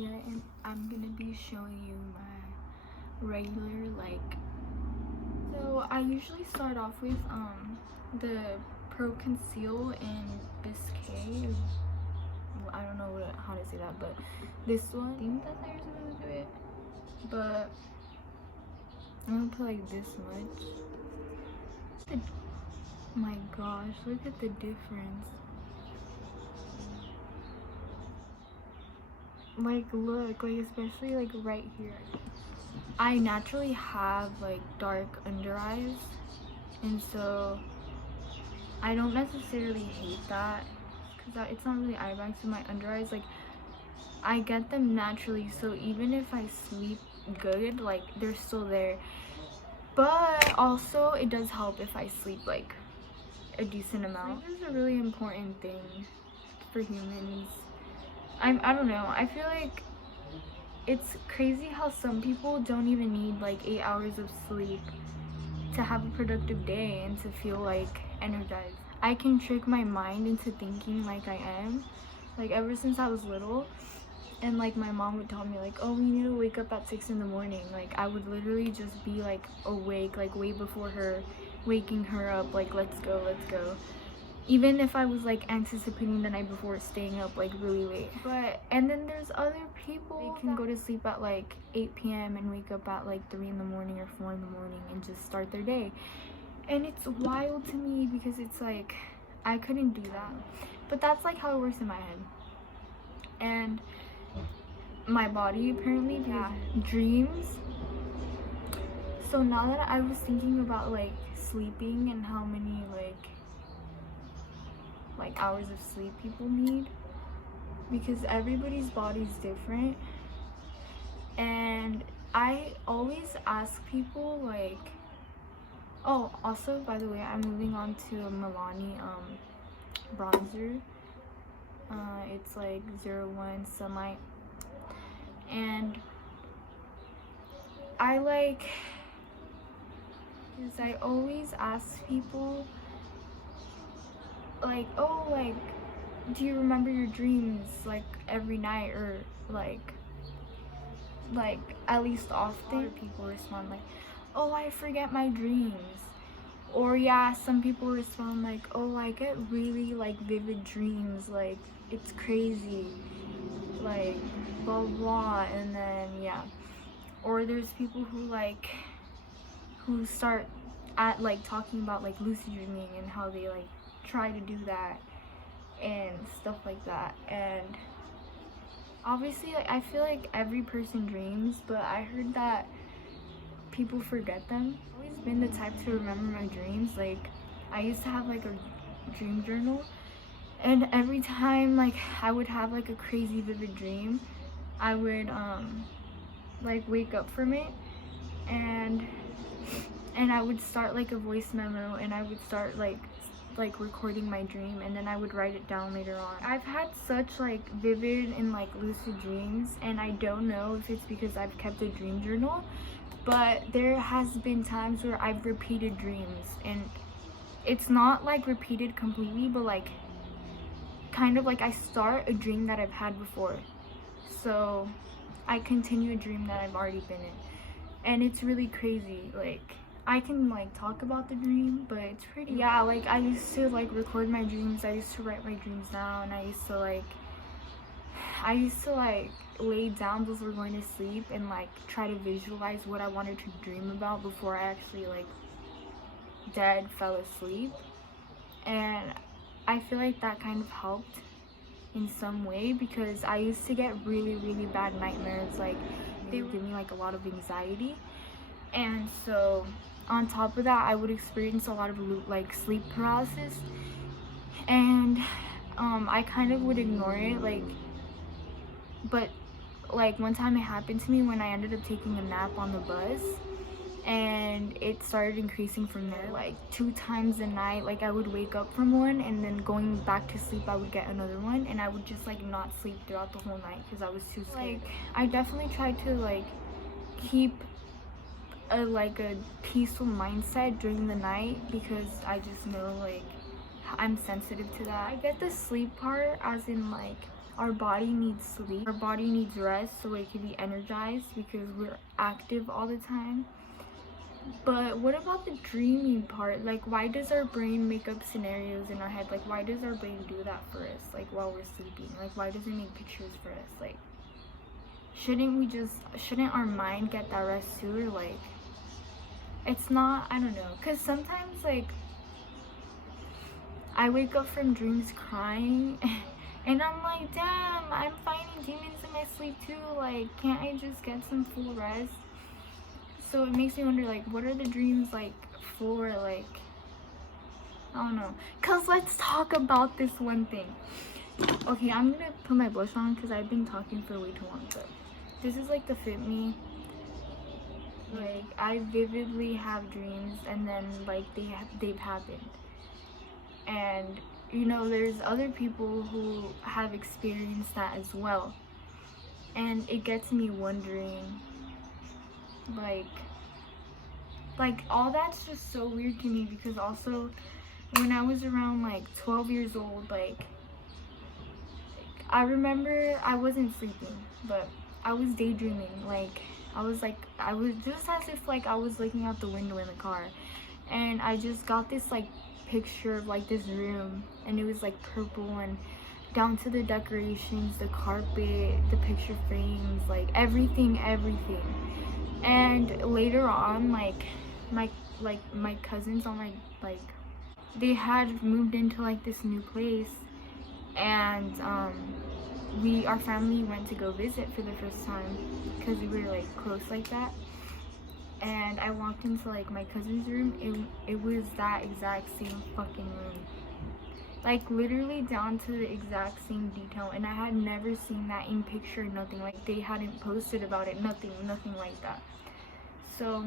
Julia, and I'm gonna be showing you my regular, like, so I usually start off with the Pro Conceal in Biscay. I don't know how to say that, but this one, I think that's how you're supposed to do it, but I'm gonna put like this much. My gosh, look at the difference. Like, look, like, especially like right here. I naturally have like dark under eyes, and so I don't necessarily hate that because it's not really eye bags in my under eyes. Like, I get them naturally, so even if I sleep good, like, they're still there. But also it does help if I sleep like a decent amount. Sleep is a really important thing for humans. I don't know, I feel like it's crazy how some people don't even need like 8 hours of sleep to have a productive day and to feel like energized. I can trick my mind into thinking like I am, like ever since I was little. And like my mom would tell me like, oh, we need to wake up at 6 in the morning. Like I would literally just be like awake like way before her, waking her up like, let's go, let's go. Even if I was like anticipating the night before, staying up like really late. But and then there's other people, they can go to sleep at like 8 p.m. and wake up at like 3 in the morning or 4 in the morning and just start their day. And it's wild to me because it's like I couldn't do that. But that's like how it works in my head and my body apparently. Yeah, dreams. So now that I was thinking about like sleeping and how many like hours of sleep people need, because everybody's body's different, and I always ask people like, oh, also by the way, I'm moving on to a Milani bronzer. It's like 01 Sunlight, and I always ask people like, oh, like, do you remember your dreams like every night, or like at least often? People respond like, oh, I forget my dreams. Or yeah, some people respond like, oh, I get really like vivid dreams, like it's crazy, like blah blah. And then yeah, or there's people who start at like talking about like lucid dreaming and how they like try to do that and stuff like that. And obviously like I feel like every person dreams, but I heard that people forget them. I've always been the type to remember my dreams. Like I used to have like a dream journal, and every time like I would have like a crazy vivid dream, I would like wake up from it, and I would start like a voice memo, and I would start like recording my dream, and then I would write it down later on. I've had such like vivid and like lucid dreams, and I don't know if it's because I've kept a dream journal, but there has been times where I've repeated dreams, and it's not like repeated completely, but like kind of like I start a dream that I've had before, so I continue a dream that I've already been in, and it's really crazy. Like I can like talk about the dream, but it's pretty, yeah, like I used to like record my dreams, I used to write my dreams down, I used to like lay down before going to sleep and like try to visualize what I wanted to dream about before I actually like fell asleep. And I feel like that kind of helped in some way, because I used to get really bad nightmares. Like they would give me like a lot of anxiety, and so on top of that I would experience a lot of like sleep paralysis, and I kind of would ignore it, like, but like one time it happened to me when I ended up taking a nap on the bus, and it started increasing from there. Like 2 times a night, like I would wake up from one, and then going back to sleep I would get another one, and I would just like not sleep throughout the whole night because I was too scared. Like I definitely tried to like keep a peaceful mindset during the night, because I just know like I'm sensitive to that. I get the sleep part as in like our body needs sleep, our body needs rest so it can be energized because we're active all the time. But what about the dreaming part? Like, why does our brain make up scenarios in our head? Like, why does our brain do that for us, like while we're sleeping? Like, why does it make pictures for us? Like, shouldn't our mind get that rest too? Or like, it's not, I don't know, because sometimes like I wake up from dreams crying and I'm like, damn, I'm fighting demons in my sleep too. Like, can't I just get some full rest? So it makes me wonder, like, what are the dreams like for? Like, I don't know. Cause let's talk about this one thing. Okay, I'm gonna put my blush on because I've been talking for way too long. But this is like the Fit Me. Like, I vividly have dreams and then like they've happened. And you know, there's other people who have experienced that as well. And it gets me wondering, like all that's just so weird to me, because also when I was around like 12 years old, like I remember I wasn't sleeping, but I was daydreaming. Like I was just as if like I was looking out the window in the car, and I just got this like picture of like this room, and it was like purple, and down to the decorations, the carpet, the picture frames, like everything. And later on, like my cousins on my, like, they had moved into like this new place, and our family went to go visit for the first time because we were like close like that. And I walked into like my cousin's room. It was that exact same fucking room, like literally down to the exact same detail. And I had never seen that in picture, nothing. Like they hadn't posted about it, nothing like that. So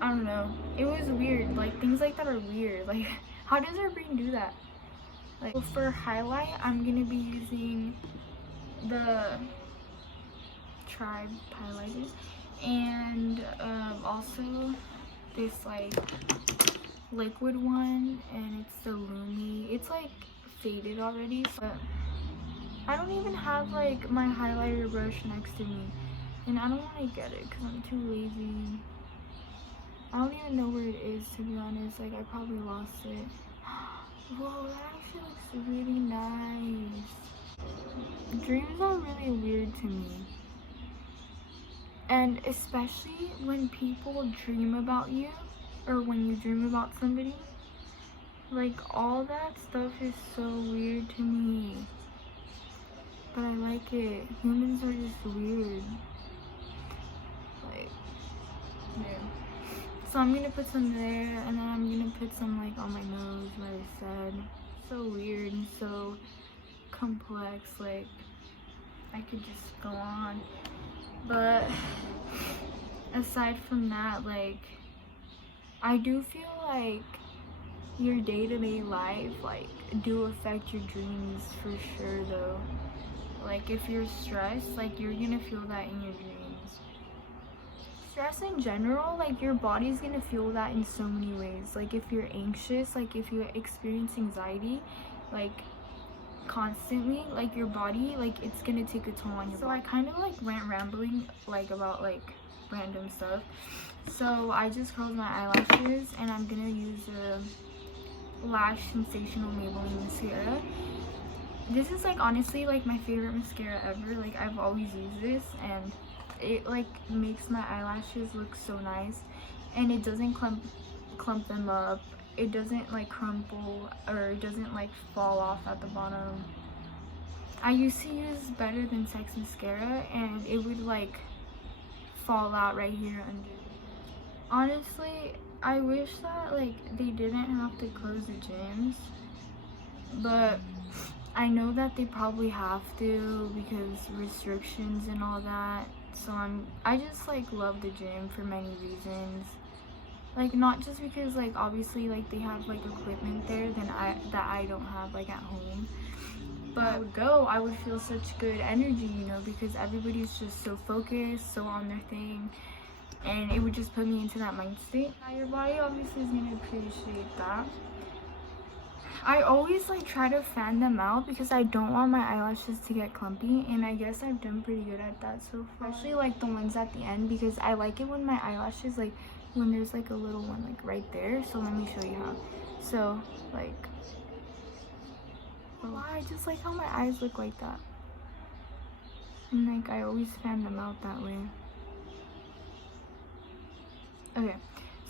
I don't know, it was weird. Like things like that are weird. Like how does our brain do that? Like, so for highlight, I'm gonna be using the Tribe highlighter, and also this like liquid one, and it's the Lumi. It's like faded already, but I don't even have like my highlighter brush next to me, and I don't want to get it because I'm too lazy. I don't even know where it is, to be honest. Like I probably lost it. Whoa, that actually looks really nice. Dreams are really weird to me, and especially when people dream about you, or when you dream about somebody. Like all that stuff is so weird to me, but I like it. Humans are just weird. Like, yeah. So I'm gonna put some there, and then I'm gonna put some like on my nose, like I said. So weird and so complex. Like I could just go on, but aside from that, like I do feel like your day-to-day life like do affect your dreams for sure though. Like if you're stressed, like you're gonna feel that in your dreams. Stress in general, like your body's gonna feel that in so many ways. Like if you're anxious, like if you experience anxiety like constantly, like your body, like it's gonna take a toll on your body. So I kind of like went rambling like about like random stuff. So I just curled my eyelashes, and I'm gonna use a Lash Sensational Maybelline mascara. This is like honestly like my favorite mascara ever. Like I've always used this, and it like makes my eyelashes look so nice, and it doesn't clump them up. It doesn't like crumple, or it doesn't like fall off at the bottom. I used to use Better Than Sex mascara, and it would like fall out right here under. Honestly, I wish that like they didn't have to close the gyms, but I know that they probably have to because restrictions and all that. So I just like love the gym for many reasons. Like not just because like obviously like they have like equipment there that I don't have like at home, but I would go, I would feel such good energy, you know, because everybody's just so focused, so on their thing, and it would just put me into that mind state. Now your body obviously is gonna appreciate that. I always like try to fan them out because I don't want my eyelashes to get clumpy, and I guess I've done pretty good at that so far. Especially like the ones at the end, because I like it when my eyelashes, like when there's like a little one like right there. So let me show you how. So like, oh, I just like how my eyes look like that, and like I always fan them out that way. Okay,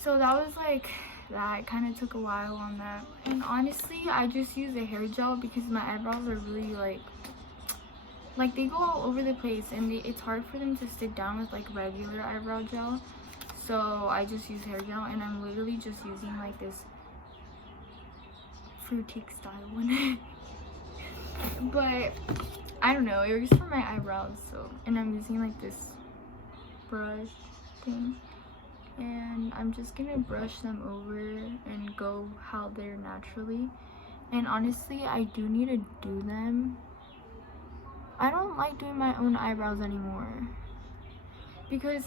so that was like that. It kind of took a while on that, and honestly I just use a hair gel because my eyebrows are really like they go all over the place, and it's hard for them to stick down with like regular eyebrow gel. So I just use hair gel, and I'm literally just using like this fruitique style one. But I don't know, it was for my eyebrows. So, and I'm using like this brush thing, and I'm just gonna brush them over and go how they're naturally. And honestly, I do need to do them. I don't like doing my own eyebrows anymore because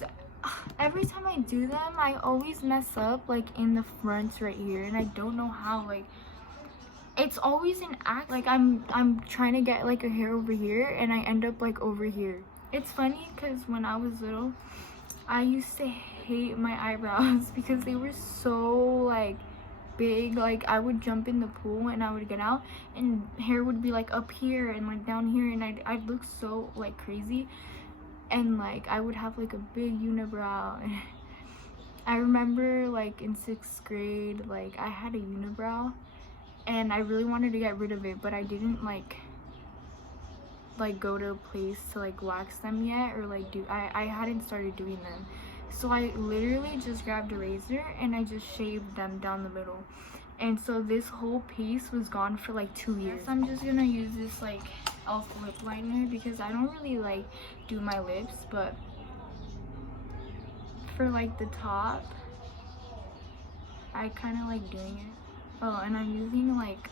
every time I do them, I always mess up like in the fronts right here, and I don't know how. Like, it's always an act. Like I'm trying to get like a hair over here, and I end up like over here. It's funny because when I was little, I used to hate my eyebrows because they were so like big. Like I would jump in the pool and I would get out, and hair would be like up here and like down here, and I'd look so like crazy, and like I would have like a big unibrow. I remember like in 6th grade, like I had a unibrow, and I really wanted to get rid of it, but I didn't like go to a place to like wax them yet, or like I hadn't started doing them. So I literally just grabbed a razor and I just shaved them down the middle, and so this whole piece was gone for like 2 years. I'm just gonna use this like elf lip liner because I don't really like do my lips, but for like the top I kind of like doing it. Oh, and I'm using like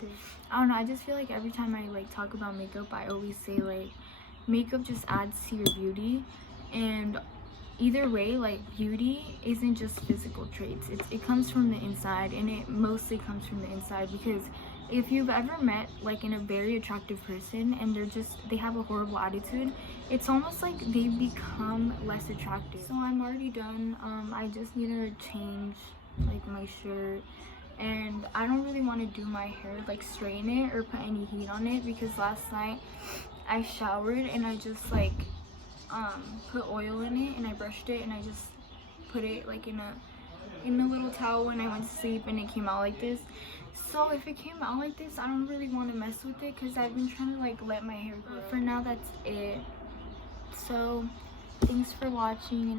this. I don't know, I just feel like every time I like talk about makeup, I always say like makeup just adds to your beauty, and either way, like beauty isn't just physical traits. It comes from the inside, and it mostly comes from the inside. Because if you've ever met like a very attractive person and they have a horrible attitude, it's almost like they become less attractive. So I'm already done. I just need to change like my shirt, and I don't really want to do my hair, like straighten it or put any heat on it, because last night I showered and I just like put oil in it, and I brushed it, and I just put it like in a little towel when I went to sleep, and it came out like this. So if it came out like this, I don't really want to mess with it because I've been trying to like let my hair grow. For now, that's it. So thanks for watching.